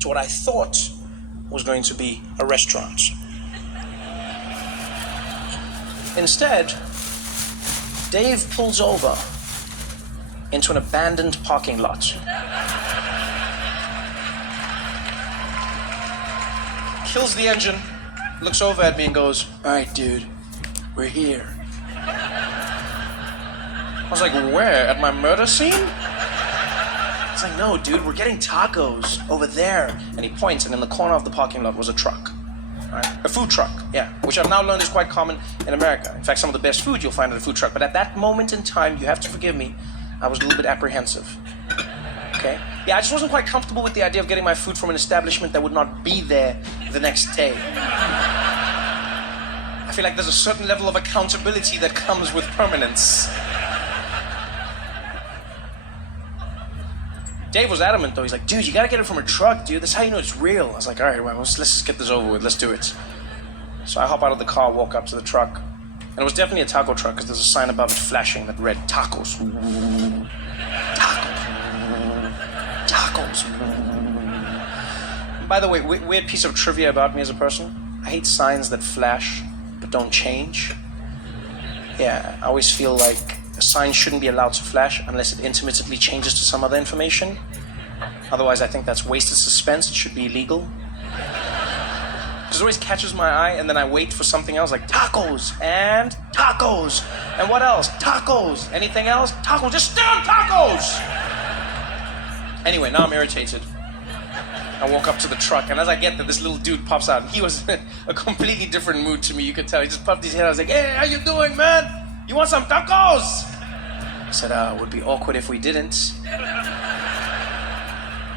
to what I thought was going to be a restaurant. Instead, Dave pulls over into an abandoned parking lot. Kills the engine, looks over at me and goes, "All right, dude, we're here." I was like, "Where? At my murder scene?" He's like, "No, dude, we're getting tacos over there." And he points, and in the corner of the parking lot was a truck. Right? A food truck, yeah, which I've now learned is quite common in America. In fact, some of the best food you'll find at a food truck. But at that moment in time, you have to forgive me, I was a little bit apprehensive. Okay? Yeah, I just wasn't quite comfortable with the idea of getting my food from an establishment that would not be there the next day. I feel like there's a certain level of accountability that comes with permanence. Dave was adamant, though. He's like, "Dude, you gotta get it from a truck, dude. That's how you know it's real." I was like, "All right, well, let's just get this over with. Let's do it." So I hop out of the car, walk up to the truck. And it was definitely a taco truck, because there's a sign above it flashing that read, "Tacos." Tacos. Tacos. By the way, weird piece of trivia about me as a person. I hate signs that flash but don't change. Yeah, I always feel like a sign shouldn't be allowed to flash unless it intermittently changes to some other information. Otherwise, I think that's wasted suspense. It should be illegal. It always catches my eye, and then I wait for something else, like tacos, and tacos. And what else? Tacos. Anything else? Tacos. Just stay on tacos! Anyway, now I'm irritated. I walk up to the truck, and as I get there, this little dude pops out. He was in a completely different mood to me, you could tell. He just puffed his head. I was like, "Hey, how you doing, man? You want some tacos?" I said, "It would be awkward if we didn't."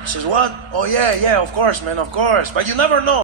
He says, "What? Oh, yeah, of course, man, of course. But you never know."